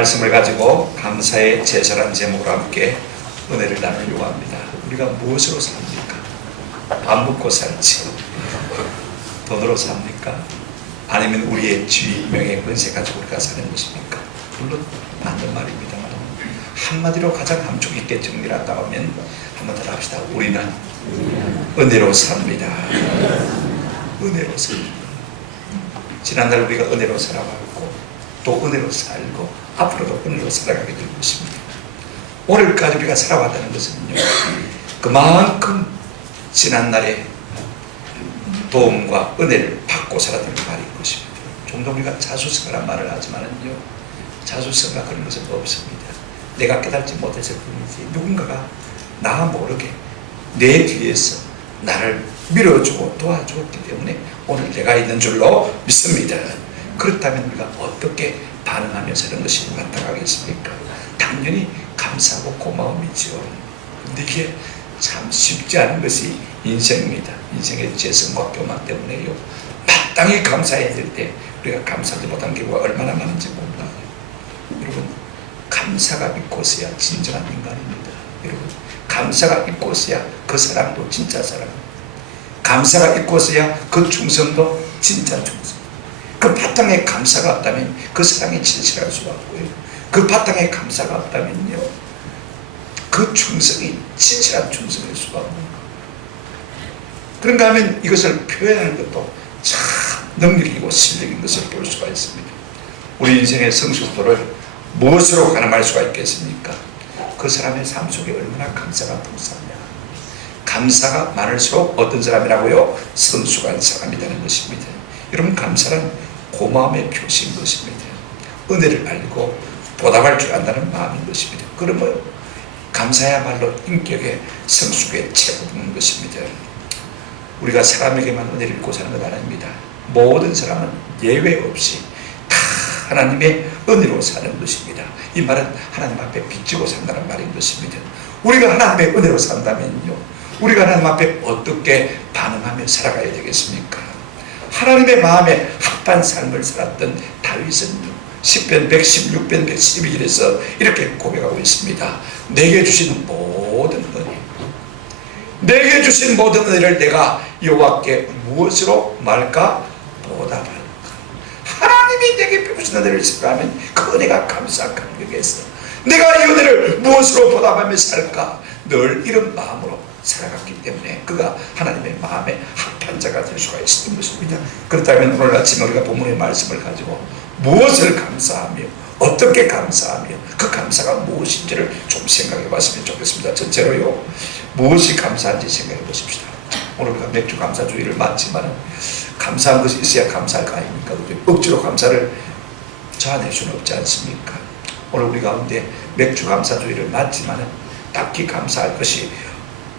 말씀을 가지고 감사의 제사라는 제목으로 함께 은혜를 나누려고 합니다. 우리가 무엇으로 삽니까? 밥 먹고 살지. 돈으로 삽니까? 아니면 우리의 지위, 명예, 권세 가지고 우리가 사는 것입니까? 물론 맞는 말입니다만 한마디로 가장 함축 있게 정리를 한다고 하면 한번 더 합시다. 우리는 은혜로 삽니다. 은혜로 삽니다. 지난날 우리가 은혜로 살아왔고 또 은혜로 살고 앞으로도 은혜로 살아가게 될 것입니다. 오늘까지 우리가 살아왔다는 것은요, 그만큼 지난날의 도움과 은혜를 받고 살았다는 말인 것입니다. 종종 우리가 자수성가란 말을 하지만은요, 자수성가 그런 것은 없습니다. 내가 깨닫지 못했을 뿐이지 누군가가 나 모르게 내 뒤에서 나를 밀어주고 도와주었기 때문에 오늘 내가 있는 줄로 믿습니다. 그렇다면 우리가 어떻게 반응하며 사는 것이 마땅하겠습니까? 당연히 감사하고 고마움이죠. 근데 이게 참 쉽지 않은 것이 인생입니다. 인생의 재성과 교만 때문에요. 마땅히 감사해야 될 때 우리가 감사하지 못한 경우가 얼마나 많은지 몰라요. 여러분, 감사가 있고서야 진정한 인간입니다. 여러분, 감사가 있고서야 그 사랑도 진짜 사랑, 감사가 있고서야 그 충성도 진짜 충성. 그 바탕에 감사가 없다면 그 사랑이 진실할 수가 없고요. 그 바탕에 감사가 없다면요, 그 충성이 진실한 충성일 수가 없는 거예요. 그런가 하면 이것을 표현하는 것도 참 능력이고 실력인 것을 볼 수가 있습니다. 우리 인생의 성숙도를 무엇으로 가늠할 수가 있겠습니까? 그 사람의 삶 속에 얼마나 감사가 풍성하냐. 감사가 많을수록 어떤 사람이라고요? 성숙한 사람이라는 것입니다. 여러분, 감사는 고마움의 표시인 것입니다. 은혜를 알고 보답할 줄 안다는 마음인 것입니다. 그러면 감사야말로 인격의 성숙에 채워붙는 것입니다. 우리가 사람에게만 은혜를 입고 사는 것 아닙니다. 모든 사람은 예외 없이 다 하나님의 은혜로 사는 것입니다. 이 말은 하나님 앞에 빚지고 산다는 말인 것입니다. 우리가 하나님의 은혜로 산다면요, 우리가 하나님 앞에 어떻게 반응하며 살아가야 되겠습니까? 하나님의 마음에 합한 삶을 살았던 다윗은요, 시편 116편 112절에서 이렇게 고백하고 있습니다. 내게 주신 모든 은혜, 내게 주신 모든 은혜를 내가 여호와께 무엇으로 말까? 보답할까? 하나님이 내게 베푸신 은혜를 생각하면 그 은혜가 감사 감격해서 내가 이 은혜를 무엇으로 보답하며 살까? 늘 이런 마음으로 살아갔기 때문에 그가 하나님의 마음에 합한 자가 될 수가 있었던 것입니다. 그렇다면 오늘 아침 우리가 본문의 말씀을 가지고 무엇을 감사하며 어떻게 감사하며 그 감사가 무엇인지를 좀 생각해 봤으면 좋겠습니다. 전체로요, 무엇이 감사한지 생각해 보십시다. 오늘 우리가 맥주 감사주의를 맞지만 감사한 것이 있어야 감사할 거 아닙니까? 억지로 감사를 자아낼 수는 없지 않습니까? 오늘 우리 가운데 맥주 감사주의를 맞지만 딱히 감사할 것이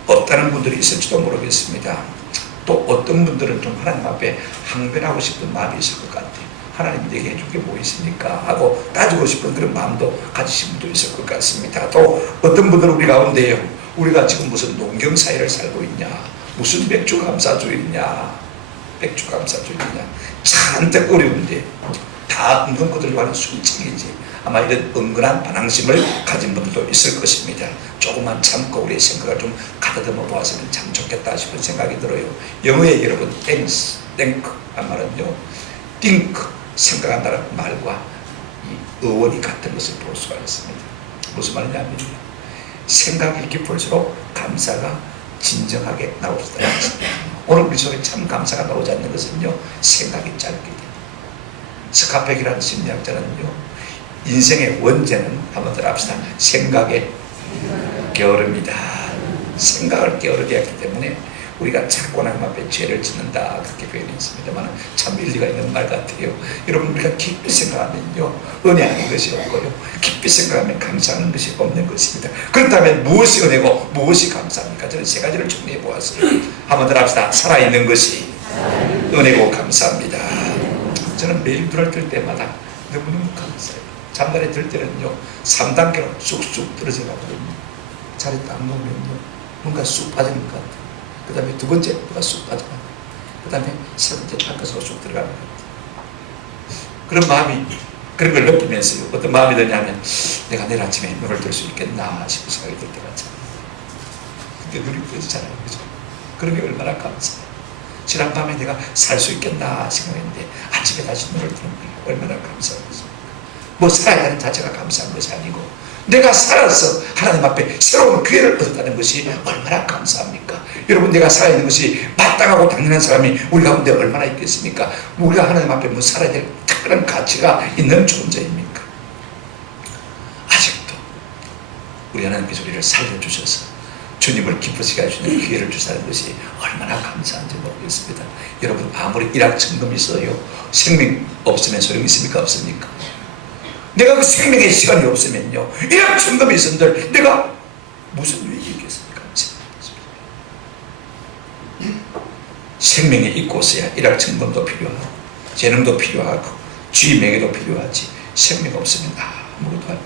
없다는 분들이 있을지도 모르겠습니다. 또 어떤 분들은 좀 하나님 앞에 항변하고 싶은 마음이 있을 것 같아요. 하나님 내게 해줄 게 뭐 있습니까? 하고 따지고 싶은 그런 마음도 가지신 분도 있을 것 같습니다. 또 어떤 분들은 우리 가운데요, 우리가 지금 무슨 농경사회를 살고 있냐, 무슨 맥주 감사주의냐, 맥주 감사주의냐, 잔뜩 어려운데 다 은근 그들과 하는 순칭이지. 아마 이런 은근한 반항심을 가진 분들도 있을 것입니다. 조금만 참고 우리의 생각을 좀 가다듬어 보았으면 참 좋겠다 싶은 생각이 들어요. 영어에 여러분 땡스, 땡크 한 말은요, think, 생각한다는 말과 이 어원이 같은 것을 볼 수가 있습니다. 무슨 말이냐면 생각이 깊을수록 감사가 진정하게 나올 수가 있습니다. 오늘 우리 속에 참 감사가 나오지 않는 것은요, 생각이 짧기 때문에. 스카펙이라는 심리학자는요, 인생의 원죄는 한번 더 합시다. 생각에 게으릅니다. 생각을 게으르게 했기 때문에 우리가 자꾸 하나님 앞에 죄를 짓는다, 그렇게 표현했습니다만 참 일리가 있는 말 같아요. 여러분, 우리가 깊이 생각하면요, 은혜하는 것이 없고요, 깊이 생각하면 감사하는 것이 없는 것입니다. 그렇다면 무엇이 은혜고 무엇이 감사합니까? 저는 세 가지를 정리해 보았어요. 한번 더 합시다. 살아있는 것이 은혜고 감사합니다. 저는 매일 눈을 뜰 때마다 너무너무 감사해요. 잠자리에 들 때는요, 3단계로 쑥쑥 떨어져 가거든요. 자리 딱 놓으면요, 뭔가 쑥 빠지는 것 같아요. 그 다음에 두 번째 뭔가 쑥 빠져가고, 그 다음에 세 번째 바깥으로 쑥 들어가는 것 같아요. 그런 마음이, 그런 걸 느끼면서요, 어떤 마음이 드냐면 내가 내일 아침에 눈을 뜰 수 있겠나 싶은 생각이 들 때가 있잖아요. 근데 눈이 떠지잖아요. 그죠? 그런 게 얼마나 감사해요. 지난 밤에 내가 살 수 있겠나 생각했는데 아침에 다시 눈을 뜨는 게 얼마나 감사하겠어요. 뭐 살아야 하는 자체가 감사한 것이 아니고 내가 살아서 하나님 앞에 새로운 기회를 얻었다는 것이 얼마나 감사합니까? 여러분, 내가 살아있는 것이 마땅하고 당연한 사람이 우리 가운데 얼마나 있겠습니까? 우리가 하나님 앞에 뭐 살아야 될 특별한 가치가 있는 존재입니까? 아직도 우리 하나님께서 우리를 살려주셔서 주님을 기쁘시게 해주는 기회를 주시는 것이 얼마나 감사한지 모르겠습니다. 여러분, 아무리 일확천금이 있어요, 생명 없으면 소용이 있습니까? 없습니까? 내가 그 생명의 시간이 없으면요, 일확천금이 있은들 내가 무슨 유익이 있겠습니까? 생명이 있고서야 일확천금도 필요하고 재능도 필요하고 주의 명예도 필요하지, 생명 없으면 아무것도 아닙니다.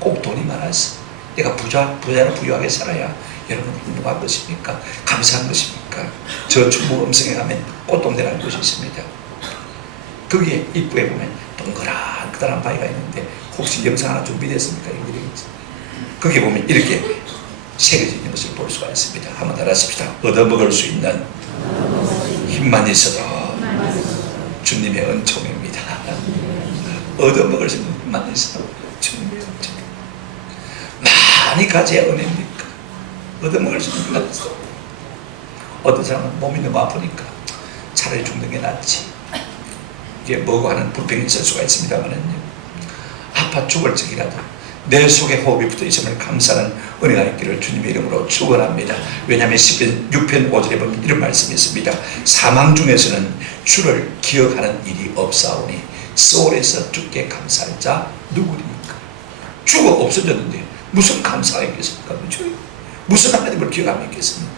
꼭 돈이 많아서 내가 부자로 부유하게 살아야 여러분 행복한 것입니까? 감사한 것입니까? 저 충북 음성에 가면 꽃동대라는 곳이 있습니다. 거기에 입구에 보면 동그란 커다란 바위가 있는데 혹시 영상 하나 준비됐습니까? 거기에 보면 이렇게 새겨져 있는 것을 볼 수가 있습니다. 한번 따라하십시다. 얻어먹을 수 있는 힘만 있어도 주님의 은총입니다. 얻어먹을 수 있는 힘만 있어도 주님의 은총. 많이 가져야 은혜입니까? 얻어먹을 수 있는 힘만 있어도. 어떤 사람은 몸이 너무 아프니까 차라리 죽는 게 낫지. 이게 뭐고 하는 불평이 있을 수가 있습니다만은요, 아파 죽을 적이라도 내 속에 호흡이 붙어 있음을 감사하는 은혜가 있기를 주님의 이름으로 축원합니다. 왜냐하면 시편 6편 5절에 보면 이런 말씀이 있습니다. 사망 중에서는 주를 기억하는 일이 없사오니 소홀에서 주께 감사할 자 누구리까? 주가 없어졌는데 무슨 감사가 있겠습니까? 무슨 하나님을 기억하면 있겠습니까?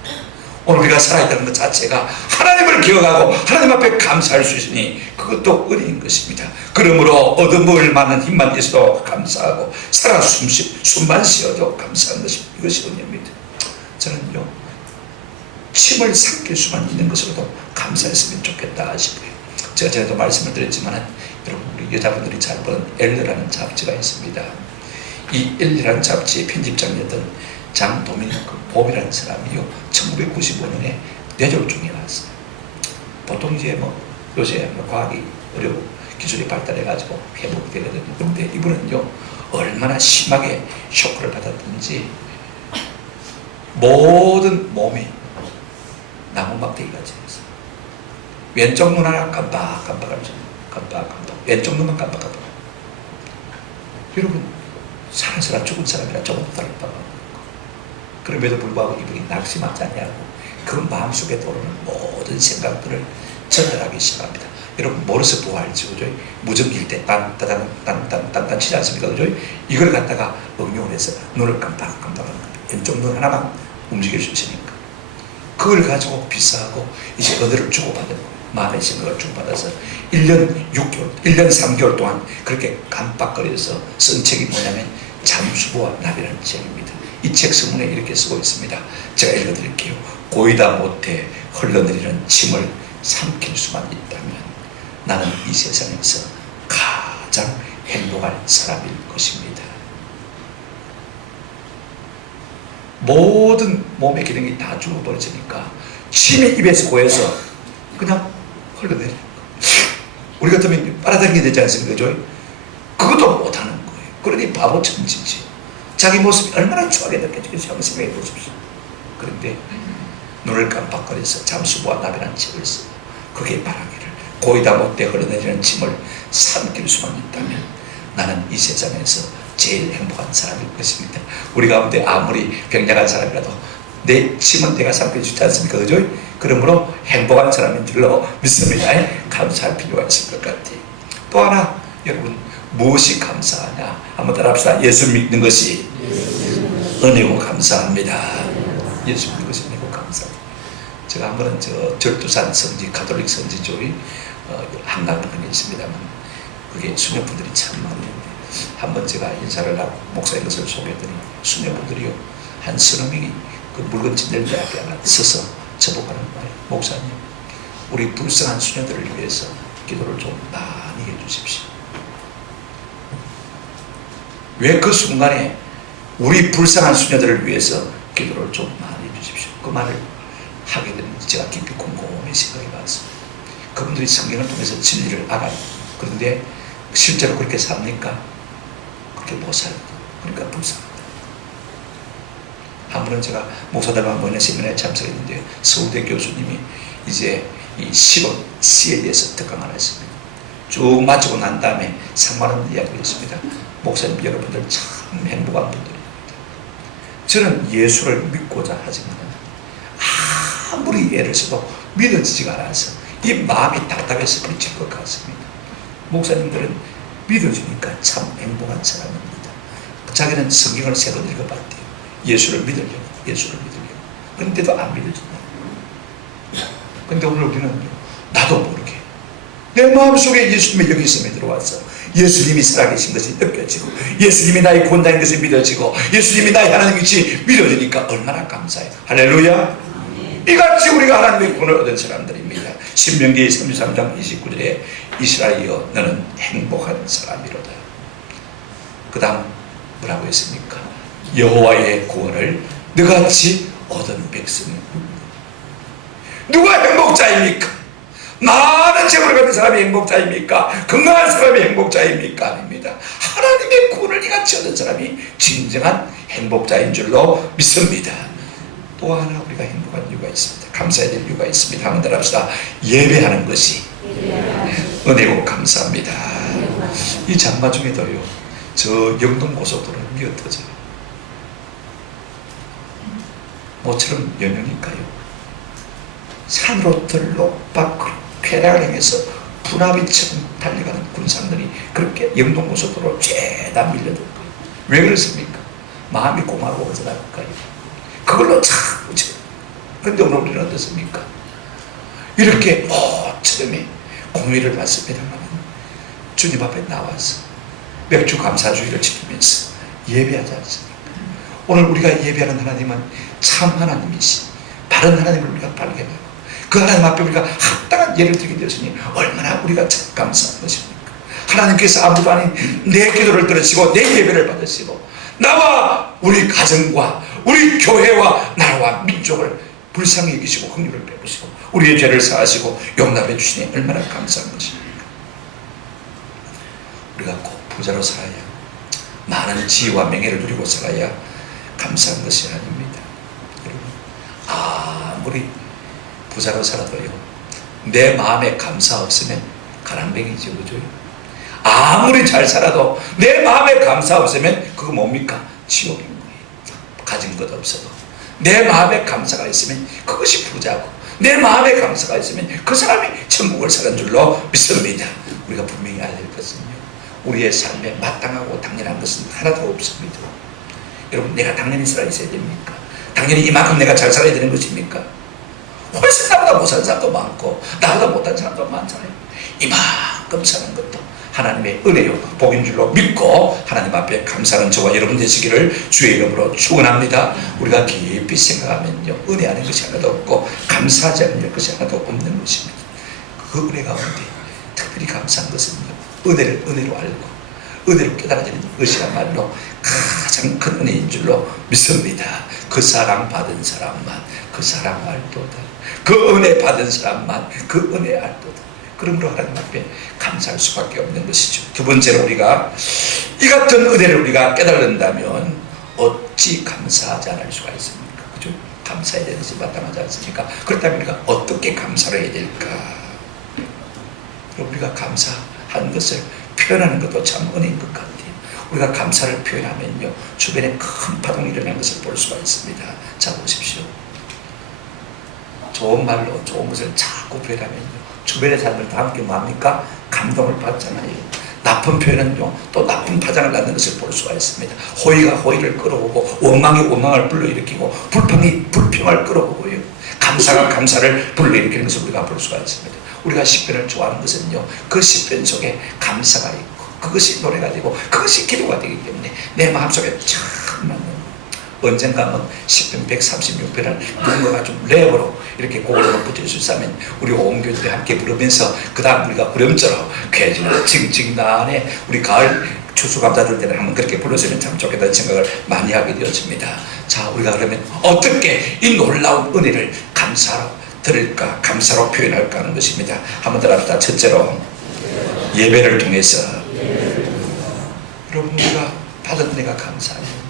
오늘 우리가 살아있다는 것 자체가 하나님을 기억하고 하나님 앞에 감사할 수 있으니 그것도 은혜인 것입니다. 그러므로 얻어먹을 만한 힘만 있어도 감사하고 살아 숨만 쉬어도 감사한 것입니다. 이것이 은혜입니다. 저는요, 침을 삼킬 수만 있는 것으로도 감사했으면 좋겠다 싶어요. 제가 전에도 말씀을 드렸지만 여러분, 우리 여자분들이 잘 보는 엘레라는 잡지가 있습니다. 이 엘레라는 잡지의 편집장이었던 장도미니크 봄이라는 사람이요, 1995년에 뇌졸중에 왔어요. 보통 이제 요새 과학이 어려워 기술이 발달해가지고 회복되거든요. 그런데 이분은요, 얼마나 심하게 쇼크를 받았든지 모든 몸이 나무막대기가 되었어요. 왼쪽 눈 하나 깜빡깜빡할 줄, 깜빡깜빡, 왼쪽 눈만 깜빡깜빡. 여러분, 사는 사람 죽은 사람이라 조금 다를 바가 없는 거. 그럼에도 불구하고 이분이 낙심하지 않냐고 그 마음속에 떠오르는 모든 생각들을 전달하기 시작합니다. 여러분, 머리서 부활지, 그죠? 무전기일 때 딴딴딴딴딴딴 치지 않습니까? 그죠? 이걸 갖다가 응용을 해서 눈을 깜빡깜빡하는 거예요. 왼쪽 눈 하나만 움직일 수 있으니까. 그걸 가지고 비싸고 이제 은혜를 주고받는 거예요. 마음의 생각을 주고받아서 1년 6개월, 1년 3개월 동안 그렇게 깜빡거려서 쓴 책이 뭐냐면 잠수부와 나비라는 책입니다. 이 책 서문에 이렇게 쓰고 있습니다. 제가 읽어드릴게요. 고이다 못해 흘러내리는 침을 삼킬 수만 있다면 나는 이 세상에서 가장 행복할 사람일 것입니다. 모든 몸의 기능이 다 죽어버리니까 침이 입에서 고여서 그냥 흘러내리는 거예요. 우리 같으면 빨아들이게 되지 않습니까? 그죠? 그것도 못하는 거예요. 그러니 바보처럼 짓지. 자기 모습이 얼마나 추하게 느껴지겠어요? 한번 생각해 보십시오. 그런데 눈을 깜빡거려서 잠수부와 나비라는 책을 쓰고 그게 바라기를 고이다 못해 흘러내리는 침을 삼킬 수만 있다면 나는 이 세상에서 제일 행복한 사람일 것입니다. 우리 가운데 아무리 병약한 사람이라도 내 침은 내가 삼켜주지 않습니까? 그죠? 그러므로 행복한 사람인 줄로 믿습니다. 감사할 필요가 있을 것 같아요. 또 하나, 여러분, 무엇이 감사하냐? 한번 따라합시다. 예수 믿는 것이 은혜고 감사합니다. 예수 믿는 것이 은혜고 감사합니다. 제가 한 번은 절두산 성지, 가톨릭 성지 쪽에 한강변에 있습니다만 그게 수녀분들이 참 많이 있는데 한번 제가 인사를 하고 목사의 것을 소개했더니 수녀분들이요, 한 서너 명이 그 묽은 진열대 앞에 하나 서서 저보고는 말이에요. 목사님, 우리 불쌍한 수녀들을 위해서 기도를 좀 많이 해주십시오. 왜 그 순간에 우리 불쌍한 수녀들을 위해서 기도를 좀 많이 해주십시오. 그 말을 하게 됐는지 제가 깊이 곰곰이 생각해 봤습니다. 그분들이 성경을 통해서 진리를 알아요. 그런데 실제로 그렇게 삽니까? 그렇게 못 살아요. 그러니까 불쌍합니다. 한 번은 제가 목사들만 모이는 세미나에 참석했는데 서울대 교수님이 이제 이 시론 C에 대해서 특강을 했습니다. 쭉 마치고 난 다음에 상관없는 이야기를 했습니다. 목사님 여러분들 참 행복한 분들입니다. 저는 예수를 믿고자 하지만 아무리 애를 써도 믿어지지가 않아서 이 마음이 답답해서 미칠 것 같습니다. 목사님들은 믿어주니까 참 행복한 사람입니다. 자기는 성경을 세 번 읽어봤대요. 예수를 믿으려고. 그런데도 안 믿어진다. 그런데 오늘 우리는 나도 모르게 내 마음속에 예수님의 영이 있음에 들어와서 예수님이 살아계신 것이 느껴지고 예수님이 나의 구원자인 것이 믿어지고 예수님이 나의 하나님 것이 믿어지니까 얼마나 감사해요. 할렐루야. 이같이 우리가 하나님의 구원을 얻은 사람들입니다. 신명기 33장 29절에 이스라엘이여 너는 행복한 사람이로다. 그 다음 뭐라고 했습니까? 여호와의 구원을 너같이 얻은 백성이 누가 행복자입니까? 많은 재물을 가진 사람이 행복자입니까? 건강한 사람이 행복자입니까? 아닙니다. 하나님의 구원을 이같이 얻은 사람이 진정한 행복자인 줄로 믿습니다. 또 하나 우리가 행복한 이유가 있습니다. 감사해야 될 이유가 있습니다. 한번 따라합시다. 예배하는 것이 은혜고 감사합니다. 이 장마 중에도요, 저 영동고속도로는 미어터져요. 모처럼 연휴니까요. 산으로 들록박 쾌락을 행해서 분화비처럼 달려가는 군상들이 그렇게 영동고속도로 죄다 밀려들 거예요. 왜 그렇습니까? 마음이 고마워 어쩌다니까요. 그걸로 참 그런데 오늘 우리는 어떻습니까? 이렇게 모처럼에 공의를 받습니다만 주님 앞에 나와서 맥주 감사주의를 지키면서 예배하지 않습니까? 오늘 우리가 예배하는 하나님은 참 하나님이시 바른 하나님을 우리가 발견하고 그 하나님 앞에 우리가 합당한 예를 드리게 되었으니 얼마나 우리가 참 감사한 것입니까? 하나님께서 아무도 아닌 내 기도를 들으시고 내 예배를 받으시고 나와 우리 가정과 우리 교회와 나라와 민족을 불쌍히 여기시고 긍휼을 베푸시고 우리의 죄를 사하시고 용납해 주시니 얼마나 감사한 것입니까? 우리가 꼭 부자로 살아야 많은 지위와 명예를 누리고 살아야 감사한 것이 아닙니다. 여러분, 아무리 부자로 살아도요, 내 마음에 감사 없으면 가랑뱅이지, 그죠? 아무리 잘 살아도 내 마음에 감사 없으면 그거 뭡니까? 지옥인 거예요. 가진 것 없어도 내 마음에 감사가 있으면 그것이 부자고 내 마음에 감사가 있으면 그 사람이 천국을 사는 줄로 믿습니다. 우리가 분명히 알아야 될 것은요, 우리의 삶에 마땅하고 당연한 것은 하나도 없습니다. 여러분, 내가 당연히 살아 있어야 됩니까? 당연히 이만큼 내가 잘 살아야 되는 것입니까? 훨씬 나보다 못 사는 사람도 많고 나보다 못한 사람도 많잖아요. 이만큼 사는 것도 하나님의 은혜요 복인 줄로 믿고 하나님 앞에 감사하는 저와 여러분 되시기를 주의 이름으로 축원합니다. 우리가 깊이 생각하면요, 은혜하는 것이 하나도 없고 감사하지 않는 것이 하나도 없는 것입니다. 그 은혜 가운데 특별히 감사한 것은요, 은혜를 은혜로 알고 은혜로 깨달아지는 것이야말로 가장 큰 은혜인 줄로 믿습니다. 그 사랑 받은 사람만 그 사랑 알도다. 그 은혜 받은 사람만 그 은혜 알도다. 그러므로 하나님 앞에 감사할 수밖에 없는 것이죠. 두 번째로 우리가 이 같은 은혜를 우리가 깨달는다면 어찌 감사하지 않을 수가 있습니까? 그죠? 감사해야 되는 것이 마땅하지 않습니까? 그렇다면 우리가 어떻게 감사를 해야 될까? 우리가 감사한 것을 표현하는 것도 참 은혜인 것 같아요. 우리가 감사를 표현하면요, 주변에 큰 파동이 일어나는 것을 볼 수가 있습니다. 자, 보십시오. 좋은 말로 좋은 것을 자꾸 표현하면요, 주변의 사람들 다 함께 뭐합니까? 감동을 받잖아요. 나쁜 표현은요, 또 나쁜 파장을 낳는 것을 볼 수가 있습니다. 호의가 호의를 끌어오고 원망이 원망을 불러일으키고 불평이 불평을 끌어오고요, 감사가 감사를 불러일으키는 것을 우리가 볼 수가 있습니다. 우리가 시편을 좋아하는 것은요, 그 시편 속에 감사가 있고 그것이 노래가 되고 그것이 기도가 되기 때문에 내 마음속에 참 맞는, 언젠가 시편 136편을 누군가가 좀 랩으로 이렇게 곡을 붙일 수 있다면 우리 온 교회들이 함께 부르면서 그 다음 우리가 후렴처럼 괴지나 징징나네 우리 가을 추수감사절 때는 한번 그렇게 불렀으면 참 좋겠다는 생각을 많이 하게 되었습니다. 자, 우리가 그러면 어떻게 이 놀라운 은혜를 감사로 들을까, 감사로 표현할까 하는 것입니다. 한번 따라합시다. 첫째로 예배를 통해서. 여러분, 우리가 받은 은혜가 감사해요.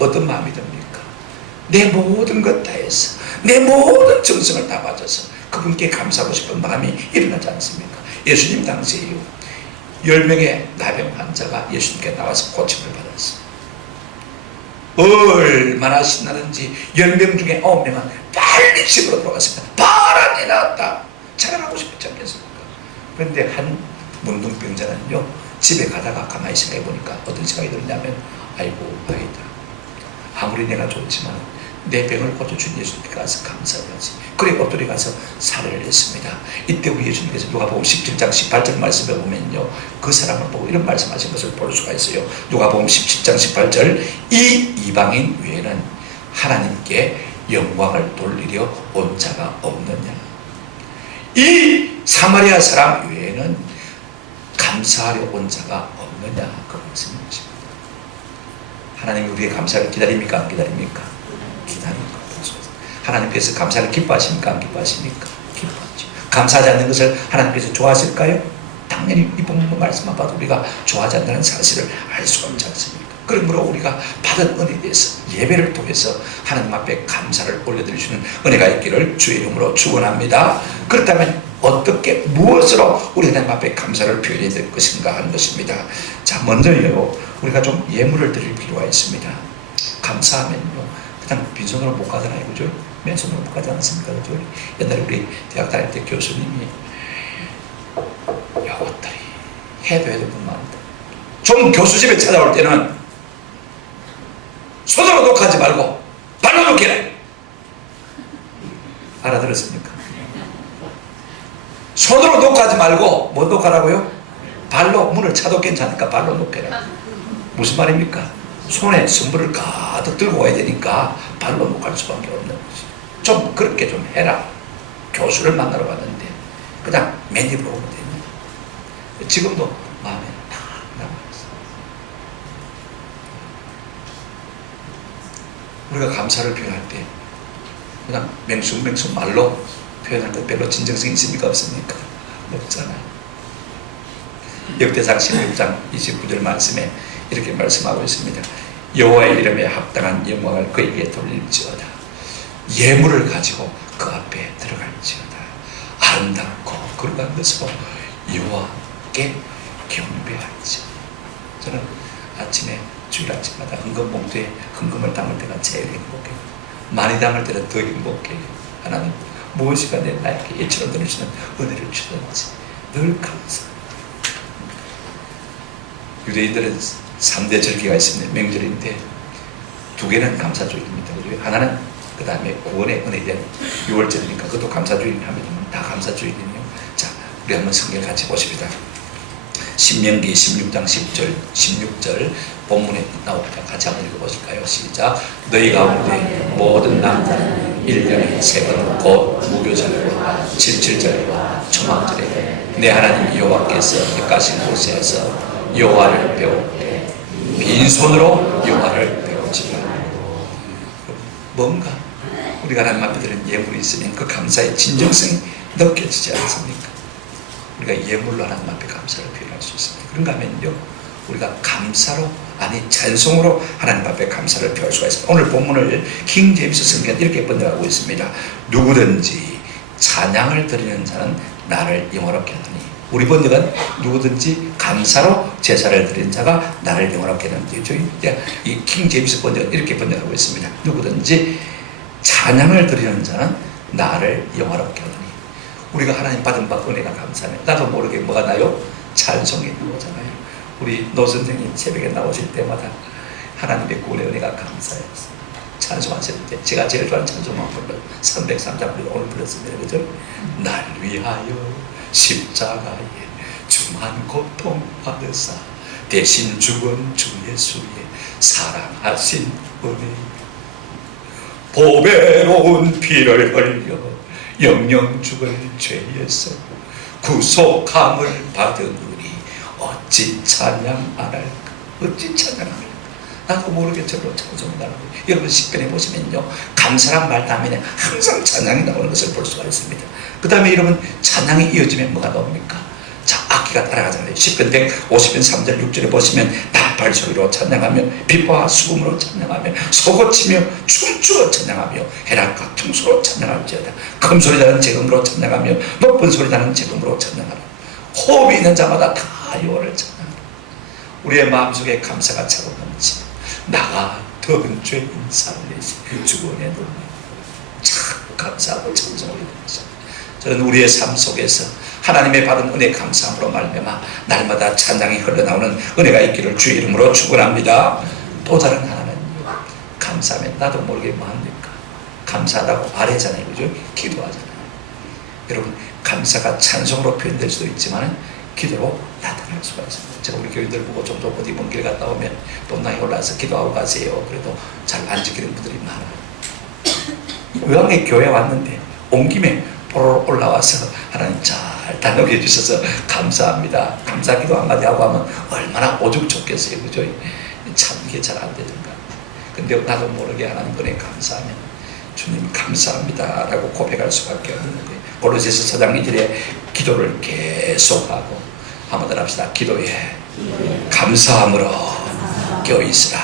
어떤 마음이 듭니까? 내 모든 것 다해서 내 모든 정성을 다 바쳐서 그분께 감사하고 싶은 마음이 일어나지 않습니까? 예수님 당시에요, 10명의 나병 환자가 예수님께 나와서 고침을 받았어요. 얼마나 신나는지 10명 중에 9명은 빨리 집으로 돌아갔습니다. 바람이 났다. 자랑하고 싶지 않겠습니까? 그런데 한 문둥병자는요, 집에 가다가 가만히 생각해 보니까 어떤 생각이 들었냐면, 아이고 아이다, 아무리 내가 좋지만 내 병을 고쳐준 예수님께 가서 감사해야지. 그래 엎드려 가서 살해를 했습니다. 이때 우리 예수님께서 누가복음 17장 18절 말씀에 보면요, 그 사람을 보고 이런 말씀하신 것을 볼 수가 있어요. 누가복음 17장 18절, 이 이방인 외에는 하나님께 영광을 돌리려 온 자가 없느냐. 이 사마리아 사람 외에는 감사하려 온 자가 없느냐, 그 말씀인 것입니다. 하나님이 우리의 감사를 기다립니까? 안 기다립니까? 기다립니다. 하나님께서 감사를 기뻐하십니까? 안 기뻐하십니까? 기뻐하죠. 감사하지 않는 것을 하나님께서 좋아하실까요? 당연히 이 본문 말씀만 봐도 우리가 좋아하지 않는 사실을 알 수가 없지 않습니까? 그러므로 우리가 받은 은혜에 대해서 예배를 통해서 하나님 앞에 감사를 올려드릴 수 있는 은혜가 있기를 주의 이름으로 축원합니다. 그렇다면 어떻게 무엇으로 우리 하나님 앞에 감사를 표현해야 될 것인가 하는 것입니다. 자, 먼저요, 우리가 좀 예물을 드릴 필요가 있습니다. 감사하면요, 그냥 빈손으로 못 가잖아요, 그죠? 맨손으로 못 가지 않습니까, 그죠? 옛날에 우리 대학 다닐 때 교수님이 요것들이 해도 뿐만입니다. 좀 교수집에 찾아올 때는 손으로 녹하지 말고 발로 녹이라. 알아들었습니까? 손으로 녹하지 말고 뭐 녹하라고요? 발로. 문을 차도 괜찮으니까 발로 녹여라. 무슨 말입니까? 손에 선물을 가득 들고 와야 되니까 발로 녹할 수밖에 없는 거지. 좀 그렇게 좀 해라. 교수를 만나러 갔는데 그냥 맨입으로 오면 되냐? 지금도 마음에 딱 남아있어. 우리가 감사를 표현할 때 그냥 맹숭맹숭 말로 표현할 때 별로 진정성이 있습니까? 없습니까? 없잖아요. 역대상 16장 29절 말씀에 이렇게 말씀하고 있습니다. 여호와의 이름에 합당한 영광을 그에게 돌릴지어다. 예물을 가지고 그 앞에 들어갈지어다. 아름답고 거룩한 것으로 여호와께 경배할지. 저는 아침에 주일 아침마다 헌금 봉투에 헌금을 담을 때가 제일 행복해요. 많이 담을 때는 더 행복해요. 하나님 무엇이가 내 나에게 이처럼 들으시는 은혜를 주든지 늘 감사합니다. 유대인들은 3대 절기가 있습니다. 명절인데 두 개는 감사주일입니다. 하나는 그 다음에 구원의 은혜에 대한 6월절이니까 그것도 감사주일 하면 다 감사주일이네요. 자, 우리 한번 성경 같이 보십니다. 신명기 16장 10절 16절 본문에 나옵니다. 같이 한번 읽어보실까요? 시작. 너희 가운데 모든 남자는 1년에 3번 곧 무교절과 77절과 초막절에 내 하나님 여호와께서 택하신 곳에서 여호와를 배우되 빈손으로 여호와를 배우지 말고. 뭔가 우리가 하나님 앞에 드린 예물이 있으면 그 감사의 진정성이 느껴지지 않습니까? 우리가 예물로 하나님 앞에 감사를 표현할 수 있습니다. 그런가 하면요, 우리가 감사로 아니 찬송으로 하나님 앞에 감사를 표할 수가 있습니다. 오늘 본문을 킹 제임스 성경은 이렇게 번역하고 있습니다. 누구든지 찬양을 드리는 자는 나를 영화롭게 하나니. 우리 번역은 누구든지 감사로 제사를 드리는 자가 나를 영화롭게 하는 거죠. 이 킹 제임스 번역은 이렇게 번역하고 있습니다. 누구든지 찬양을 드리는 자는 나를 영화롭게 하나니. 우리가 하나님 받은 바 은혜가 감사하면 나도 모르게 뭐가 나요? 찬송이 나오잖아요. 우리 노 선생님 새벽에 나오실 때마다 하나님의 구원의 은혜가 감사했어요. 찬송하실 때 제가 제일 좋아하는 찬송만 불러 303장 오늘 불렀습니다. 그죠? 날 위하여 십자가에 중한 고통 받으사 대신 죽은 주 예수의 사랑하신 은혜 보배로운 피를 흘려 영영 죽을 죄에서 구속함을 받으니 어찌 찬양 안 할까? 어찌 찬양 안 할까? 나도 모르게 저로 찬송이 나오고. 여러분 시편에 보시면요, 감사란 말 다음에 항상 찬양이 나오는 것을 볼 수가 있습니다. 그 다음에 여러분 찬양이 이어지면 뭐가 나옵니까? 자, 악기가 따라가잖아요. 시편 150편 3절 6절에 보시면 나팔 소리로 찬양하며 빛과 수금으로 찬양하며 소고치며 춤추어 찬양하며 해락과 퉁소로 찬양할지어다. 큰 소리 나는 재금으로 찬양하며 높은 소리 나는 재금으로 찬양하라. 호흡이 있는 자마다 다 여호와를 찬양하라. 우리의 마음속에 감사가 차고 넘치 나가 더은 죄인 살리시 주원의 눈에 참 감사하고 찬송을 드립니다. 저는 우리의 삶 속에서 하나님의 받은 은혜 감사함으로 말미암아 날마다 찬양이 흘러나오는 은혜가 있기를 주의 이름으로 축원합니다. 또 다른 하나는 감사하면 나도 모르게 뭐합니까? 감사하다고 말하잖아요. 그죠? 기도하잖아요. 여러분, 감사가 찬송으로 표현될 수도 있지만 기도로 나타날 수가 있습니다. 제가 우리 교인들 보고 좀 어디 먼 길 갔다 오면 본당에 올라와서 기도하고 가세요. 그래도 잘 안 지키는 분들이 많아요. 의왕에 교회 왔는데 온 김에 보러 올라와서 하나님 잘 다녀게 해주셔서 감사합니다. 감사 기도 한마디 하고 하면 얼마나 오죽 좋겠어요. 그죠? 참 이게 잘 안 되던가. 근데 나도 모르게 하나님 은혜 감사하면 주님 감사합니다 라고 고백할 수밖에 없는 거예요. 골로새서 4장 2절에 기도를 계속하고 한번 더 합시다. 기도에 감사함으로 껴있으라.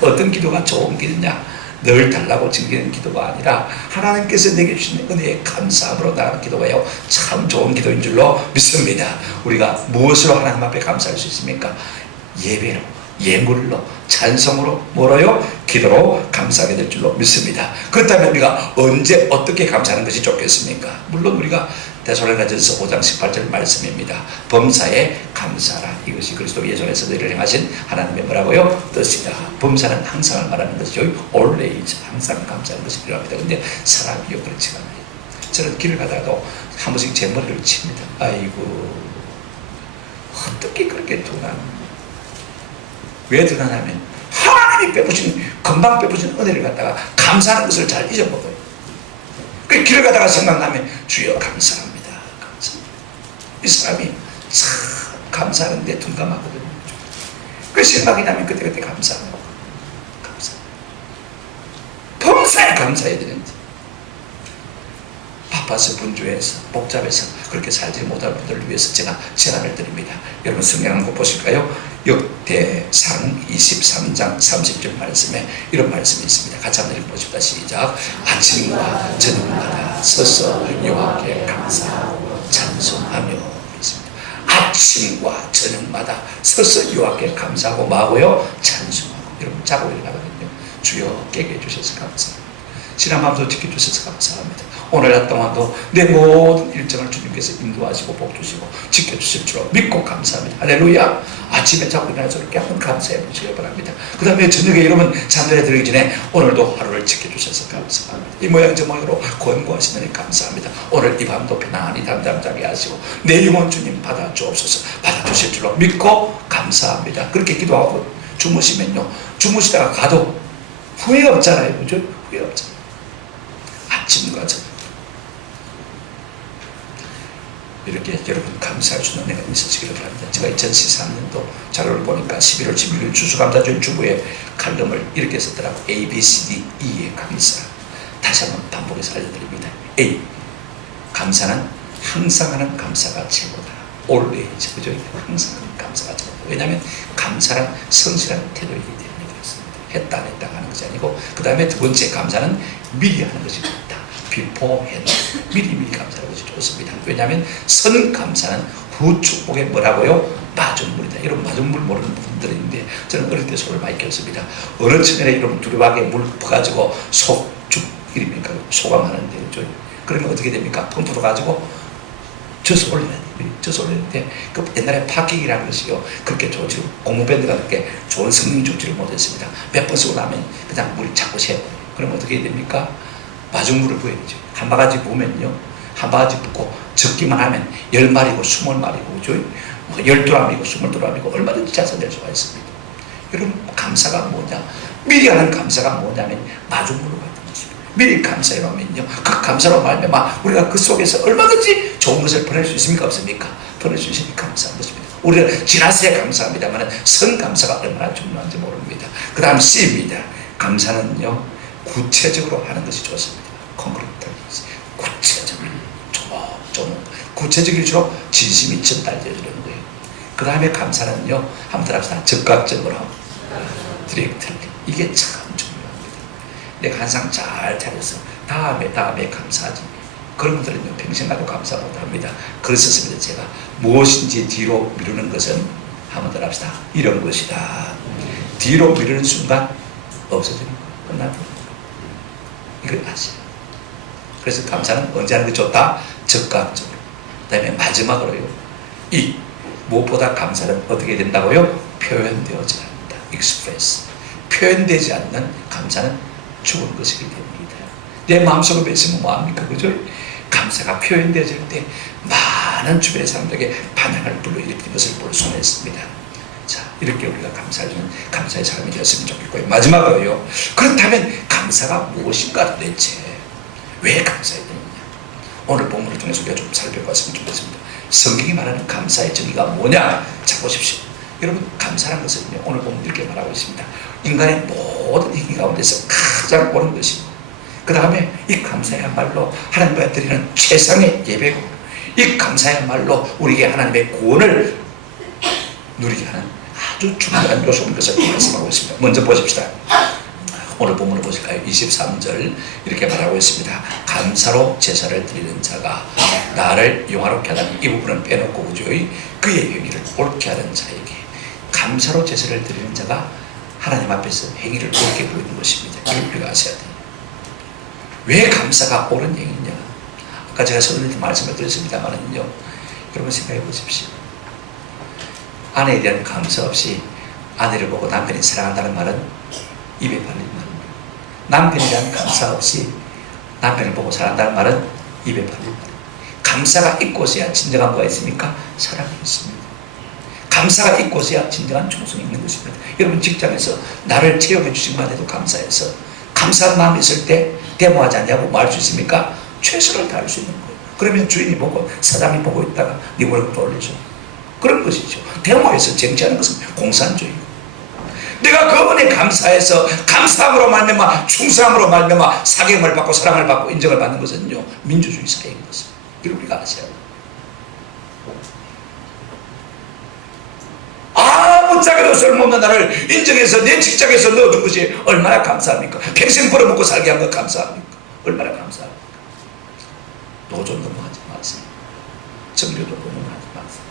어떤 기도가 좋은 기도냐? 늘 달라고 즐기는 기도가 아니라 하나님께서 내게 주신 은혜에 감사함으로 나가는 기도가요 참 좋은 기도인 줄로 믿습니다. 우리가 무엇으로 하나님 앞에 감사할 수 있습니까? 예배로, 예물로, 찬송으로, 뭐로요? 기도로 감사하게 될 줄로 믿습니다. 그렇다면 우리가 언제 어떻게 감사하는 것이 좋겠습니까? 물론 우리가 데살로니가전서 5장 18절 말씀입니다. 범사에 감사라. 이것이 그리스도 예전에서 너희를 행하신 하나님의 뭐라고요? 뜻이다. 범사는 항상을 말하는 것이죠. always, 항상 감사하는 것이 필요합니다. 근데 사람이요 그렇지 않아요. 저는 길을 가다가도 한 번씩 제 머리를 칩니다. 아이고, 어떻게 그렇게 둔하냐? 왜 둔하냐면 하나님이 베푸신, 금방 베푸신 은혜를 갖다가 감사하는 것을 잘 잊어먹어요. 그 길을 가다가 생각나면 주여 감사합니다. 감사합니다. 이 사람이 참 감사하는데 둔감하거든요. 그 생각이 나면 그때그때 감사합니다. 감사합니다. 범사에 감사해야 되는지. 바빠서 분주해서 복잡해서 그렇게 살지 못할 분들을 위해서 제가 제안을 드립니다. 여러분 성경 한번 보실까요? 역대상 23장 30절 말씀에 이런 말씀이 있습니다. 같이 한번 읽어보십시다. 시작. 아침과 저녁마다 서서 여호와께 감사하고 찬송하며 있습니다. 아침과 저녁마다 서서 여호와께 감사하고 뭐하고요? 찬송하고. 여러분 자고 일어나거든요. 주여 깨게 해주셔서 감사합니다. 지난 밤도 지켜주셔서 감사합니다. 오늘 낮 동안도 내 모든 일정을 주님께서 인도하시고 복주시고 지켜주실 줄 믿고 감사합니다. 할렐루야. 아침에 자고 일어나서 이렇게 한번 감사해 보시기 바랍니다. 그 다음에 저녁에 이러면 잠들에 들기 전에 오늘도 하루를 지켜주셔서 감사합니다. 이 모양 저 모양으로 권고하시느니 감사합니다. 오늘 이 밤도 편안히 잠잠자게 하시고 내 영혼 주님 받아주옵소서. 받아주실 줄로 믿고 감사합니다. 그렇게 기도하고 주무시면요, 주무시다가 가도 후회 없잖아요. 그죠? 후회 없잖아요. 아침과 저녁 이렇게 여러분 감사할 수 있는 은혜가 있으시기를 바랍니다. 제가 2013년도 자료를 보니까 11월 11일 추수감사절 주부의 칼럼을 이렇게 썼더라고. A, B, C, D, E의 감사. 다시 한번 반복해서 알려드립니다. A, 감사는 항상 하는 감사가 최고다. Always, 그죠? 항상 하는 감사가 최고다. 왜냐하면 감사란 성실한 태도이기 때문에 그렇습니다. 했다 안 했다 하는 것이 아니고, 그 다음에 두 번째 감사는 미리 하는 것이 좋다. beforehand, 미리 감사하는 것이 좋습니다. 왜냐하면 선 감사는 후 축복의 뭐라고요? 마중물이다. 이런 마중물 모르는 분들이 있는데 저는 어릴 때 소를 많이 켰습니다. 어느 천년에 이런 두루하게 물 퍼가지고 속죽 이름입니까? 소감하는데 그러면 어떻게 됩니까? 펌프로 가지고 젖어 올려야 돼요. 젖어 올리는데 그 옛날에 파킹이라는 것이요, 그렇게 좋지, 고무밴드가 그렇게 좋은 성능 좋지를 못했습니다. 몇 번 쓰고 나면 그냥 물이 자꾸 새어버려요. 그럼 어떻게 해야 됩니까? 마중물을 부어야죠. 한 바가지 부으면요, 한 바가지 붓고 적기만 하면 10마리고 20마리고 그죠? 12암이고 22암이고 얼마든지 자산될 수가 있습니다. 여러분 감사가 뭐냐? 미리 하는 감사가 뭐냐면 마중물로 같은 것입니다. 미리 감사해 놓으면요, 그 감사로 말미암아 우리가 그 속에서 얼마든지 좋은 것을 보낼 수 있습니까? 없습니까? 보낼 수 있으니 감사한 것입니다. 우리는 지나서야 감사합니다만 선 감사가 얼마나 중요한지 모릅니다. 그 다음 C입니다. 감사는요, 구체적으로 하는 것이 좋습니다. concrete, 구체적으로, 조금 구체적일수록 진심이 전달되어지는 거예요. 그 다음에 감사는요, 한번 들어봅시다. 즉각적으로, 디렉트. 이게 참 중요합니다. 내가 항상 잘 차려서 다음에 감사하지. 그런 분들은요, 평생 가도 감사 못합니다. 그랬었습니다. 제가 무엇인지 뒤로 미루는 것은 한번 들어봅시다. 이런 것이다. 뒤로 미루는 순간 없어지는 거예요. 끝나버려요. 이걸 아세요. 그래서 감사는 언제 하는 게 좋다? 적극적으로. 그 다음에 마지막으로요, 이 무엇보다 감사는 어떻게 된다고요? 표현되어지 않는다. express. 표현되지 않는 감사는 죽은 것이기 때문이다. 내 마음속으로 있으면 뭐합니까? 그죠? 감사가 표현되어질 때 많은 주변의 사람들에게 반향을 불러일으키는 것을 볼 수가 있습니다. 자, 이렇게 우리가 감사의 삶이 되었으면 좋겠고요. 마지막으로요. 그렇다면 감사가 무엇인가 도대체? 왜 감사해야 되느냐? 오늘 본문을 통해서 우리가 좀 살펴봤으면 좋겠습니다. 성경이 말하는 감사의 정의가 뭐냐? 자, 보십시오. 여러분, 감사라는 것은 오늘 보면 이렇게 말하고 있습니다. 인간의 모든 행위 가운데서 가장 옳은 것이고, 그 다음에 이 감사야말로 하나님께 드리는 최상의 예배고, 이 감사야말로 우리에게 하나님의 구원을 누리게 하는 아주 중요한 요소인 것을 말씀하고 있습니다. 먼저 보십시다. 오늘 본문을 보실까요? 23절 이렇게 말하고 있습니다. 감사로 제사를 드리는 자가 나를 영화롭게 하다는 이 부분은 빼놓고 그의 행위를 옳게 하는 자에게, 감사로 제사를 드리는 자가 하나님 앞에서 행위를 옳게 보이는 것입니다. 이걸 우리가 아셔야 돼요. 왜 감사가 옳은 행위냐? 아까 제가 선생님한테 말씀을 드렸습니다만은요, 여러분 생각해 보십시오. 아내에 대한 감사 없이 아내를 보고 남편이 사랑한다는 말은 입에 발린 말입니다. 남편에 대한 감사 없이 남편을 보고 사랑한다는 말은 입에 발린 말입니다. 감사가 있고서야 진정한 뭐가 있습니까? 사랑이 있습니다. 감사가 있고서야 진정한 충성이 있는 것입니다. 여러분 직장에서 나를 채용해 주신 것만 해도 감사해서 감사한 마음이 있을 때 데모하지 않냐고 말 수 있습니까? 최선을 다할 수 있는 거예요. 그러면 주인이 보고 사장이 보고 있다가 네 월급도 올려줘. 그런 것이죠. 데모에서 쟁취하는 것은 공산주의고, 내가 그 은혜에 감사해서 감사함으로 말미암아 충성함으로 말미암아 사경을 받고 사랑을 받고 인정을 받는 것은요, 민주주의 사회인 것입니다. 이걸 우리가 아셔야 돼요. 아무 짝에도 쓸모없는 나를 인정해서 내 직장에서 넣어준 것이 얼마나 감사합니까? 평생 벌어먹고 살게 한 것 감사합니까? 얼마나 감사합니까? 노조 넘어가지 마세요. 정교도 넘어가지 마세요.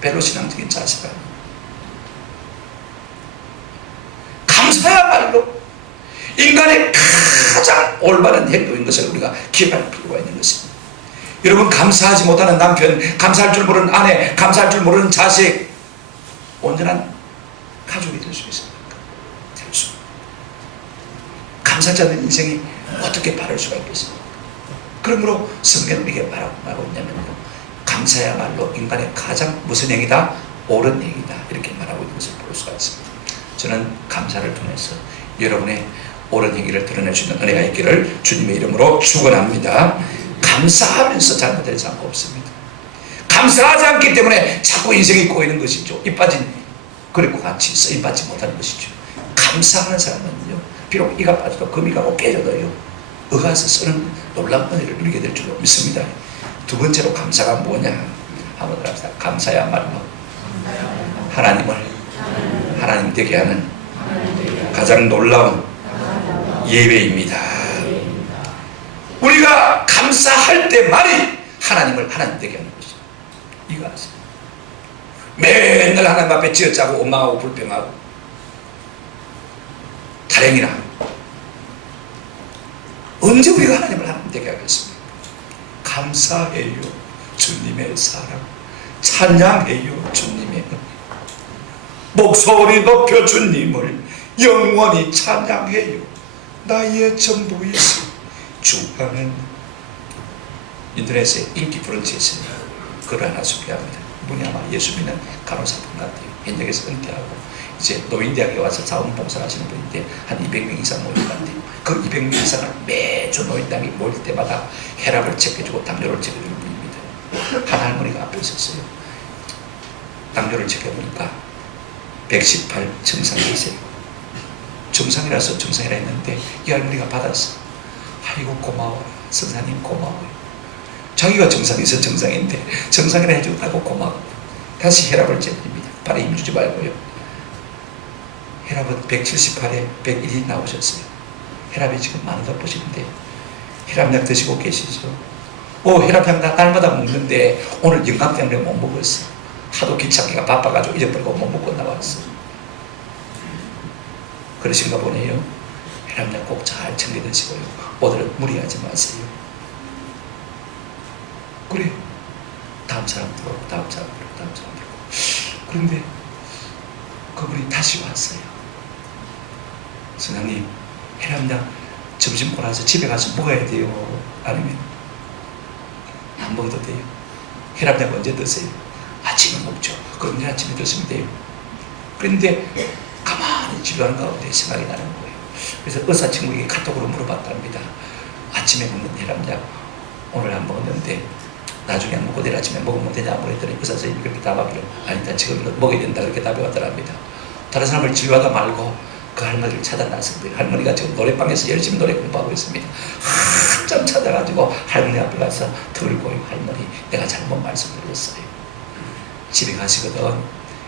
별로 신앙적인 자세가 아니에요. 감사야말로 인간의 가장 올바른 행동인 것을 우리가 기억할 필요가 있는 것입니다. 여러분, 감사하지 못하는 남편, 감사할 줄 모르는 아내, 감사할 줄 모르는 자식, 온전한 가족이 될 수 있습니까? 될 수. 감사하지 않는 인생이 어떻게 바를 수가 있겠습니까? 그러므로 성경은 이게 말하고 있냐면요, 감사야말로 인간의 가장 무슨 행위다? 옳은 행위다. 이렇게 말하고 있는 것을 볼 수가 있습니다. 저는 감사를 통해서 여러분의 옳은 행위를 드러낼 수 있는 은혜가 있기를 주님의 이름으로 축원합니다. 감사하면서 잘못될 자가 없습니다. 감사하지 않기 때문에 자꾸 인생이 꼬이는 것이죠. 이 빠진 그릇과 같이 쓰임받지 못하는 것이죠. 감사하는 사람은요, 비록 이가 빠져도 금이 가고 깨져도요, 의가서 쓰는 놀라운 은혜를 누리게 될 줄로 믿습니다. 두 번째로 감사가 뭐냐? 한번 합시다. 감사야말로 하나님 되게 하는 가장 놀라운 예배입니다. 우리가 감사할 때만이 하나님을 하나님 되게 하는 것이죠. 이거 아세요? 맨날 하나님 앞에 쥐어짜고 원망하고 불평하고 타령이나 언제 우리가 하나님을 하나님 되게 하겠습니까? 감사해요 주님의 사랑, 찬양해요 주님의 은, 목소리 높여 주님을 영원히 찬양해요. 나의 전부이시 주하는. 인터넷에 인기 브런치에서 글 하나 소개합니다. 이분이 아마 예수 믿는 간호사분 같아요. 현역에서 은퇴하고 이제 노인대학에 와서 자원봉사를 하시는 분인데 한 200명 이상 모인 것 같아요. 그 200명 이상을 매주 노인당이 모일 때마다 혈압을 체크해주고 당뇨를 체크해주는 분입니다. 한 할머니가 앞에 있었어요. 당뇨를 체크해보니까 118 정상이세요. 정상이라서 정상이라 했는데 이 할머니가 받았어. 아이고 고마워요. 선사님 고마워요. 자기가 정상에서 정상인데 정상이라 해줬다고 고마워. 다시 혈압을 재립니다. 발에 힘주지 말고요. 혈압은 178에 101이 나오셨어요. 혈압이 지금 많이 높으시는데 혈압약 드시고 계시죠? 혈압약 날마다 먹는데 오늘 영감 때문에 못 먹었어. 하도 귀찮기가 바빠가지고 잊어버리고 못 먹고 나왔어. 그러신가 보네요. 혈압약 꼭 잘 챙겨 드시고요. 오늘은 무리하지 마세요. 그래, 다음 사람 들어오고 다음 사람 들어오고 다음 사람 들어오고. 그런데 그분이 다시 왔어요. 선생님, 혈압약 점심 먹고 나서 집에 가서 먹어야 돼요? 아니면 안 먹어도 돼요? 혈압약 언제 드세요? 아침에 먹죠. 그럼 내일 아침에 드시면 돼요. 그런데 가만히 진료하는 가운데 생각이 나는 거예요. 그래서 의사 친구에게 카톡으로 물어봤답니다. 아침에 먹는 혈압약 오늘 안 먹었는데 나중에 안 먹고 내일 아침에 먹으면 되냐 그랬더니 의사 선생님이 그렇게 답하기를 아니다, 지금 먹어야 된다, 그렇게 답해 왔더랍니다. 다른 사람을 진료하다 말고 그 할머니를 찾아 나섰는데, 할머니가 지금 노래방에서 열심히 노래 공부하고 있습니다. 한참 찾아가지고 할머니 앞에 가서 들고, 할머니 내가 잘못 말씀드렸어요. 집에 가시거든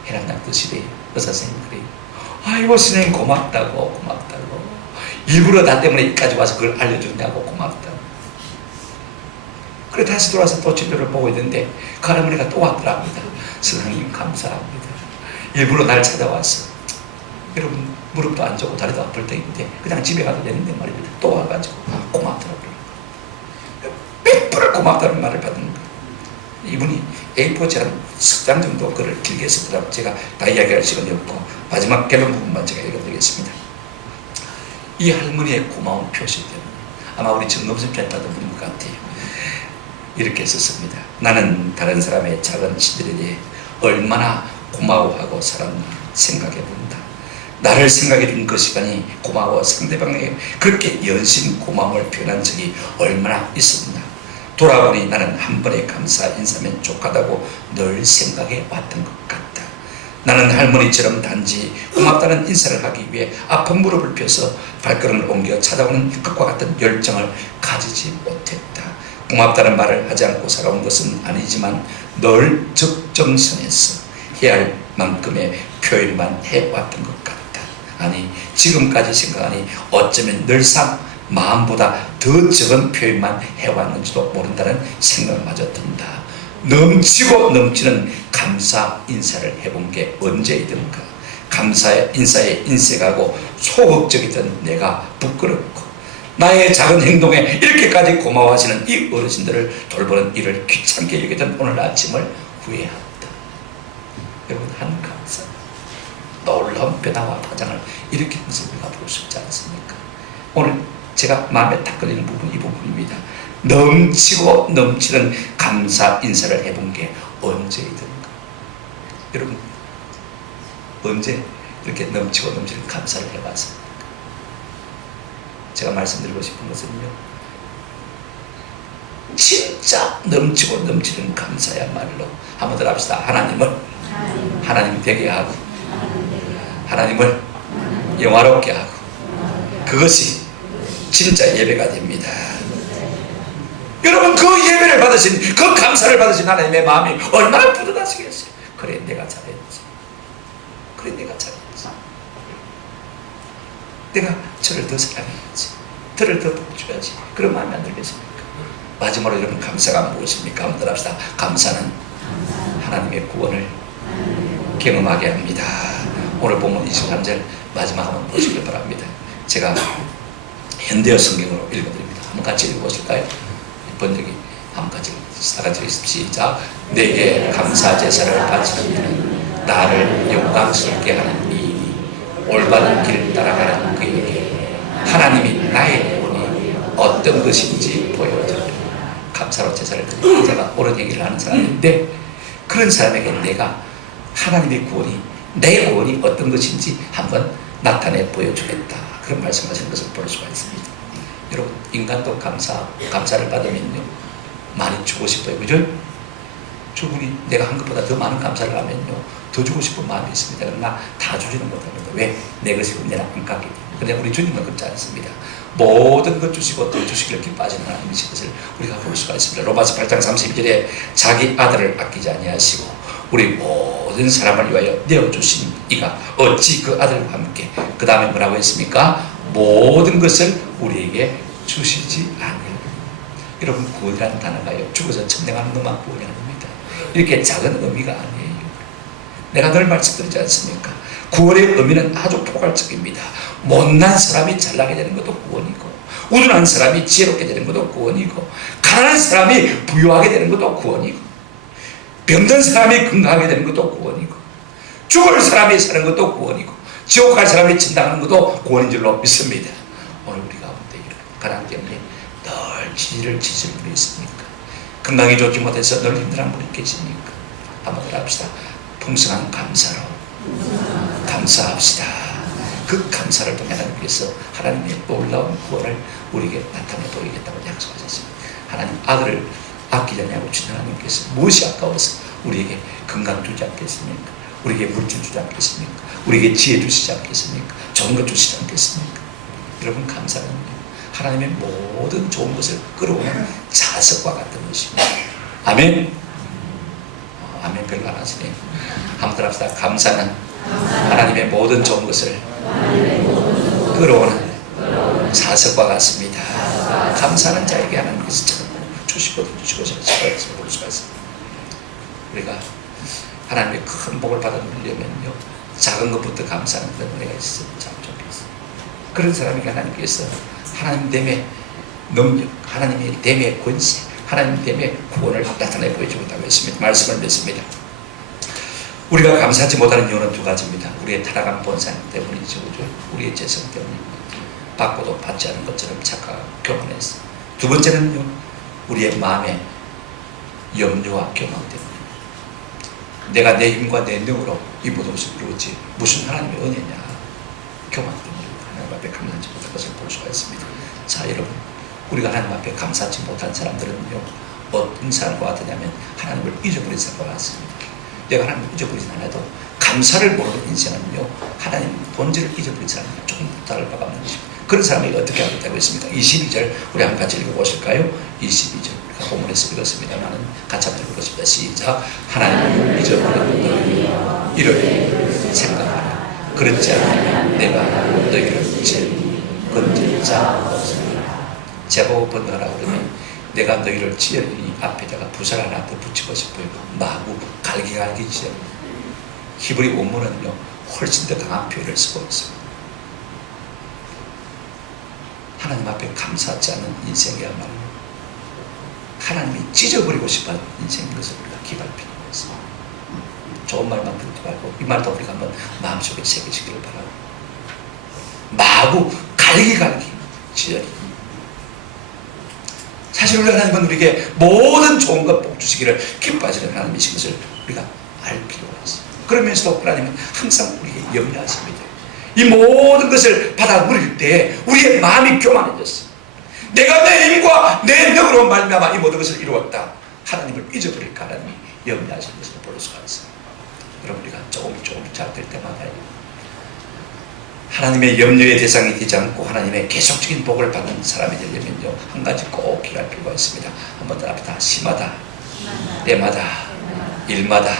혈압약 드시래. 의사 선생님 그래요. 아이고 선생님 고맙다고 일부러 나 때문에 여기까지 와서 그걸 알려주냐고 고맙다고. 그래 다시 돌아와서 또 진료를 보고 있는데 그 할머니가 또 왔더랍니다. 선생님 감사합니다. 일부러 날 찾아왔어. 여러분 무릎도 안 좋고 다리도 아플 때인데 그냥 집에 가도 되는데 말입니다. 또 와가지고 고맙더라고요. 100% 고맙다는 말을 받은 거예요. 이분이 A4지랑 석장 정도 글을 길게 썼더라고요. 제가 다 이야기할 시간이 없고 마지막 결론 부분만 제가 읽어드리겠습니다. 이 할머니의 고마운 표시 때문에 아마 우리 정검선편에 받은 분인 것 같아요. 이렇게 썼습니다. 나는 다른 사람의 작은 시들에 대해 얼마나 고마워하고 살았나 생각해본다. 나를 생각해준 그 시간이 고마워 상대방에게 그렇게 연신 고마움을 표현한 적이 얼마나 있었나. 돌아보니 나는 한 번의 감사 인사면 족하다고 늘 생각해 왔던 것 같다. 나는 할머니처럼 단지 고맙다는 인사를 하기 위해 아픈 무릎을 펴서 발걸음을 옮겨 찾아오는 것과 같은 열정을 가지지 못했다. 고맙다는 말을 하지 않고 살아온 것은 아니지만 늘 적정선에서 해야 할 만큼의 표현만 해왔던 것 같다. 아니 지금까지 생각하니 어쩌면 늘상 마음보다 더 적은 표현만 해왔는지도 모른다는 생각마저 든다. 넘치고 넘치는 감사 인사를 해본 게 언제이든가. 감사의 인사에 인색하고 소극적이던 내가 부끄럽고 나의 작은 행동에 이렇게까지 고마워하시는 이 어르신들을 돌보는 일을 귀찮게 여기던 오늘 아침을 후회한다. 여러분 한 감사 놀라운 변화와 파장을 일으키는 것을 우리가 볼 수 있지 않습니까? 오늘 제가 마음에 딱 걸리는 부분 이 부분입니다. 넘치고 넘치는 감사 인사를 해본 게 언제이든가. 여러분 언제 이렇게 넘치고 넘치는 감사를 해봤습니까? 제가 말씀드리고 싶은 것은요, 진짜 넘치고 넘치는 감사야말로 한번 더 합시다. 하나님 되게 하고 하나님을 영화롭게 하고 그것이 진짜 예배가 됩니다. 여러분 그 예배를 받으신 그 감사를 받으신 하나님의 마음이 얼마나 뿌듯하시겠어요. 그래 내가 잘했지. 내가 저를 더 사랑해야지. 저를 더 복줘야지. 그런 마음이 안 들겠습니까? 마지막으로 여러분 감사가 무엇입니까? 한번 합시다. 감사는 하나님의 구원을 경험하게 합니다. 오늘 본문 23절 마지막 한번 보시길 바랍니다. 제가 현대어 성경으로 읽어드립니다. 한번 같이 읽어보실까요? 번역이 한번 같이 시작. 내게 감사 제사를 바치는 이는 나를 영광스럽게 하는 이인이 올바른 길을 따라가는 그에게 하나님이 나의 구원이 어떤 것인지 보여주리라. 감사로 제사를 드리는 제가 옳은 얘기를 하는 사람인데 그런 사람에게 내가 하나님의 구원이 내 구원이 어떤 것인지 한번 나타내 보여주겠다. 그런 말씀하시는 것을 볼 수가 있습니다. 여러분 인간도 감사를 받으면요 많이 주고 싶어요. 그죠? 주분이 내가 한 것보다 더 많은 감사를 하면요 더 주고 싶은 마음이 있습니다. 그러나 다 주지는 못합니다. 왜? 내 것이 은혜라 안 깎이기 때문에. 그런데 우리 주님은 그렇지 않습니다. 모든 것 주시고 또 주시기를 기뻐하시는 하나님이신 것을 우리가 볼 수가 있습니다. 로마서 8장 32절에 자기 아들을 아끼지 아니하시고 우리 모든 사람을 위하여 내어주신 이가 어찌 그 아들과 함께 그 다음에 뭐라고 했습니까? 모든 것을 우리에게 주시지 아니하느냐. 여러분 구원이라는 단어가요 죽어서 천당하는 놈만 구원이 아닙니다. 이렇게 작은 의미가 아니에요. 내가 늘 말씀드리지 않습니까? 구원의 의미는 아주 포괄적입니다. 못난 사람이 잘나게 되는 것도 구원이고 우둔한 사람이 지혜롭게 되는 것도 구원이고 가난한 사람이 부유하게 되는 것도 구원이고 병든 사람이 건강하게 되는 것도 구원이고 죽을 사람이 사는 것도 구원이고 지옥 갈 사람이 천당하는 것도 구원인 줄로 믿습니다. 오늘 우리 가운데 이렇게 가난 때문에 늘 지지를 지지는 분이 있습니까? 건강이 좋지 못해서 늘 힘들한 분이 계십니까? 한번 합시다. 풍성한 감사로 감사합시다. 그 감사를 통해 하나님께서 하나님의 놀라운 구원을 우리에게 나타내 보이겠다고 약속하셨습니다. 하나님 아들을 아끼지 않냐고 주신 하나님께서 무엇이 아까워서 우리에게 건강 주지 않겠습니까? 우리에게 물질 주지 않겠습니까? 우리에게 지혜 주시지 않겠습니까? 좋은 것 주시지 않겠습니까? 여러분, 감사는요 하나님의 모든 좋은 것을 끌어오는 자석과 같은 것입니다. 아멘. 아멘 별로 안 하시네요. 한번 합시다. 감사는 하나님의 모든 좋은 것을 끌어오는 자석과 같습니다. 감사하는 자에게 하나님께서 참 주시거든요. 주시고 저시고 볼 수가 있습니다. 우리가 하나님의 큰 복을 받아 누리려면요 작은 것부터 감사하는 그런 은혜가 있으면 참 좋겠어요. 그런 사람에게 하나님께서 하나님 됨의 능력, 하나님의 됨의 권세, 하나님 됨의 구원을 나타내 보여주겠다고 했습니다. 말씀을 맺습니다. 우리가 감사하지 못하는 이유는 두 가지입니다. 우리의 타락한 본성 때문이죠. 우리의 죄성 때문입니다. 받고도 받지 않은 것처럼 착각, 교만해서. 두 번째는요, 우리의 마음의 염려와 교만 때문입니다. 내가 내 힘과 내 능으로 이 모든 것을 이루었지 무슨 하나님의 은혜냐. 교만 때문입니다. 하나님 앞에 감사하지 못한 것을 볼 수가 있습니다. 자, 여러분, 우리가 하나님 앞에 감사하지 못한 사람들은요 어떤 사람과 같으냐면 하나님을 잊어버린 사람과 같습니다. 내가 하나님을 잊어버리지 않아도 감사를 모르는 인생은요 하나님 본질을 잊어버린 사람과 조금 다를 바가 없는 것입니다. 그런 사람에게 어떻게 하겠다고 했습니까? 22절 우리 한번 같이 읽어보실까요? 22절 우리가 본문에서 읽었습니다만 같이 한번 읽어보겠습니다. 시작. 하나님을 잊어버린 이를 생각하라. 그렇지 않으면 내가 너희를 건질 자 없습니다. 제법 번하라 그러면 내가 너희를 지으니 앞에다가 부설 하나 더 붙이고 싶어요. 마구 갈기갈기 지어. 히브리 원문은요 훨씬 더 강한 표현을 쓰고 있습니다. 하나님 앞에 감사하지 않는 인생이야말로 하나님이 찢어버리고 싶은 인생인 것을 우리가 기발 필요가 있습니다. 좋은 말만 듣지 말고 이 말도 우리가 한번 마음속에 새기시기를 바랍니다. 마구 갈기갈기 지어리. 사실 우리 하나님은 우리에게 모든 좋은 것 복 주시기를 기뻐하시는 하나님이신 것을 우리가 알 필요가 있습니다. 그러면서도 하나님은 항상 우리에게 염려하십니다. 이 모든 것을 받아 누릴 때 우리의 마음이 교만해졌어. 내가 내 힘과 내 능으로 말미암아 이 모든 것을 이루었다. 하나님을 잊어버릴까 하나님이 염려하시는 것을 볼 수가 있어요. 여러분, 우리가 조금 잘될 때마다 하나님의 염려의 대상이 되지 않고 하나님의 계속적인 복을 받는 사람이 되려면요 한 가지 꼭 기할 필요가 있습니다. 한번 따라합시다. 시마다 때마다 일마다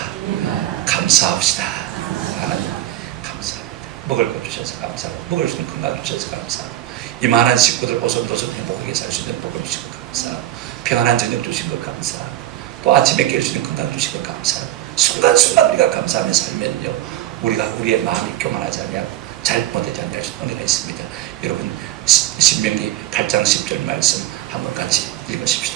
감사합시다. 하나님 감사합니다. 먹을 것 주셔서 감사하고 먹을 수 있는 건강 주셔서 감사하고 이만한 식구들 오손도손 행복하게 살 수 있는 복을 주신 것 감사하고 평안한 저녁 주신 것 감사하고 또 아침에 깰 수 있는 건강 주신 것 감사하고 순간순간 우리가 감사하며 살면요 우리가 우리의 마음이 교만하지 않냐고 잘못되지 않을 수 있는 은혜가 있습니다. 여러분, 신명기 8장 10절 말씀 한번 같이 읽으십시오.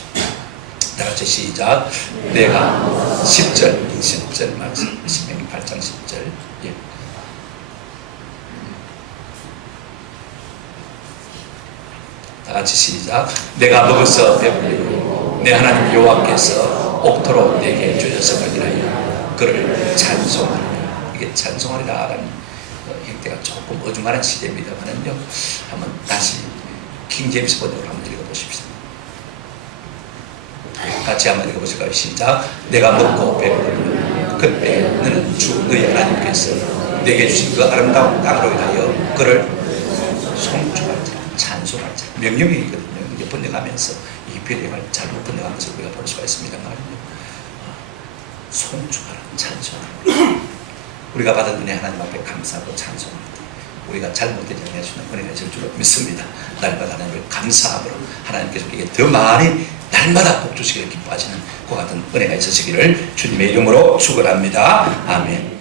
다 같이 시작. 내가 10절 말씀 신명기 8장 10절 예. 다 같이 시작. 내가 먹어서 배불리고 내 하나님 여호와께서 옥토로 내게 주셨음을 인하여 그를 찬송하리라. 이게 찬송하리라 라는 형태가 조금 어중간한 시대입니다만은요 한번 다시 킹제임스 번역으로 한번 읽어보십시오. 같이 한번 읽어보실까요? 시작. 내가 먹고 배부르면 그때 너는 주 너희 하나님께서 내게 주신 그 아름다운 땅으로 인하여 그를 송축할자 찬송할 자 명령이거든요. 이게 번역하면서 이 변형을 잘못 번역한 것을 우리가 볼 수가 있습니다만은요 송축하라 찬송하라. 우리가 받은 은혜 하나님 앞에 감사하고 찬송합니다. 우리가 잘못되지 않게 하시는 은혜가 있을 줄로 믿습니다. 날마다 하나님을 감사함으로 하나님께서 우리에게 더 많이 날마다 복 주시기를 기뻐하시는 그 같은 은혜가 있으시기를 주님의 이름으로 축원합니다. 아멘.